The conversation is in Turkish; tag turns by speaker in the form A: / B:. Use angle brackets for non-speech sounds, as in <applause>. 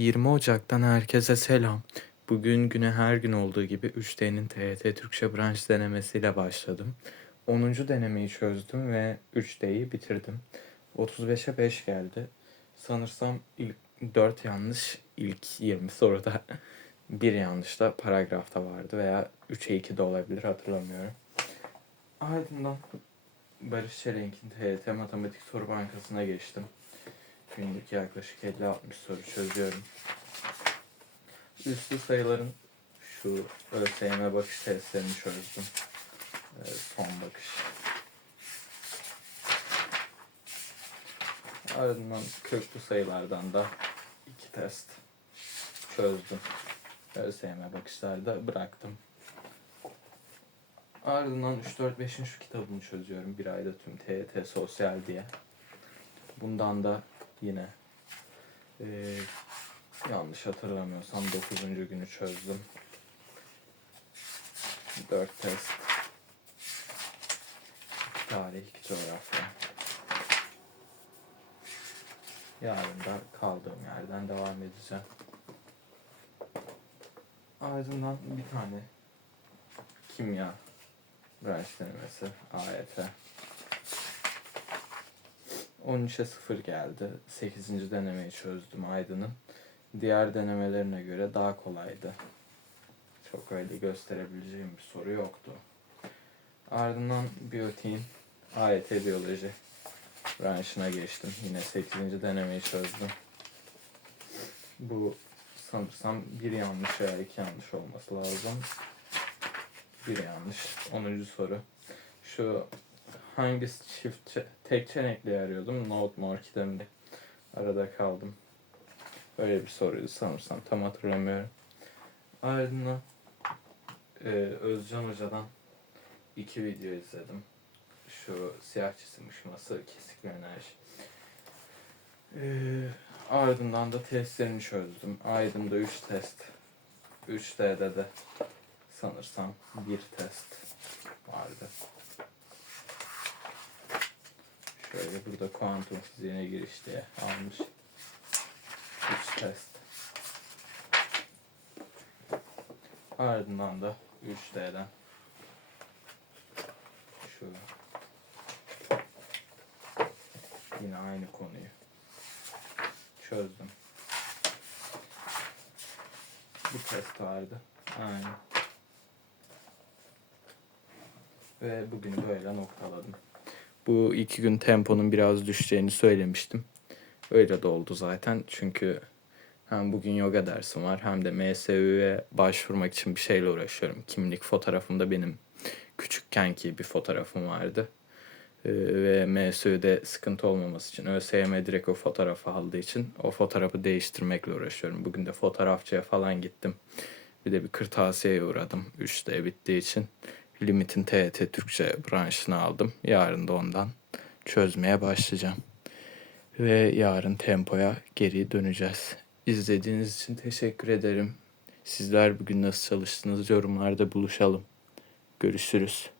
A: 20 Ocak'tan herkese selam. Bugün güne her gün olduğu gibi 3D'nin TYT Türkçe branş denemesiyle başladım. 10. denemeyi çözdüm ve 3D'yi bitirdim. 35'e 5 geldi. Sanırsam ilk 4 yanlış, ilk 20 soruda <laughs> bir yanlış da paragrafta vardı veya 3'e 2 de olabilir hatırlamıyorum. Ardından Barış Çelenk'in TYT Matematik Soru Bankası'na geçtim. Günlük yaklaşık 50-60 soru çözüyorum. Üslü sayıların şu ÖSYM bakış testlerini çözdüm. Ee, son bakış. Ardından köklü sayılardan da iki test çözdüm. ÖSYM bakışlarda bıraktım. Ardından 3-4-5'in şu kitabını çözüyorum. Bir ayda tüm TYT sosyal diye. Bundan da yine eee, yanlış hatırlamıyorsam 9. günü çözdüm. 4 test. Tarih, coğrafya. Yarın da kaldığım yerden devam edeceğim. Ardından bir tane kimya branş denemesi AYT. 13'e 0 geldi. 8. denemeyi çözdüm Aydın'ın. Diğer denemelerine göre daha kolaydı. Çok öyle gösterebileceğim bir soru yoktu. Ardından biyotiğin AYT biyoloji branşına geçtim. Yine 8. denemeyi çözdüm. Bu sanırsam bir yanlış veya iki yanlış olması lazım. Bir yanlış. 10. soru. Şu hangisi çift çe- tek çenekli arıyordum. Note More kitabında. Arada kaldım. Öyle bir soruydu sanırsam. Tam hatırlamıyorum. Ardından e, Özcan Hoca'dan iki video izledim. Şu siyah çizim ışıması, kesik enerji. E, ardından da testlerini çözdüm. Aydın'da 3 test. 3D'de de sanırsam bir test vardı. Şöyle burada kuantum fiziğine giriş diye almış. 3 test. Ardından da 3D'den şu yine aynı konuyu çözdüm. Bir test vardı. Aynen. Ve bugünü böyle noktaladım. Bu iki gün temponun biraz düşeceğini söylemiştim. Öyle de oldu zaten. Çünkü hem bugün yoga dersim var hem de MSÜ'ye başvurmak için bir şeyle uğraşıyorum. Kimlik fotoğrafımda benim küçükkenki bir fotoğrafım vardı. Ee, ve MSÜ'de sıkıntı olmaması için ÖSYM direkt o fotoğrafı aldığı için o fotoğrafı değiştirmekle uğraşıyorum. Bugün de fotoğrafçıya falan gittim. Bir de bir kırtasiyeye uğradım 3D bittiği için. Limit'in TET Türkçe branşını aldım. Yarın da ondan çözmeye başlayacağım. Ve yarın tempoya geri döneceğiz. İzlediğiniz için teşekkür ederim. Sizler bugün nasıl çalıştınız yorumlarda buluşalım. Görüşürüz.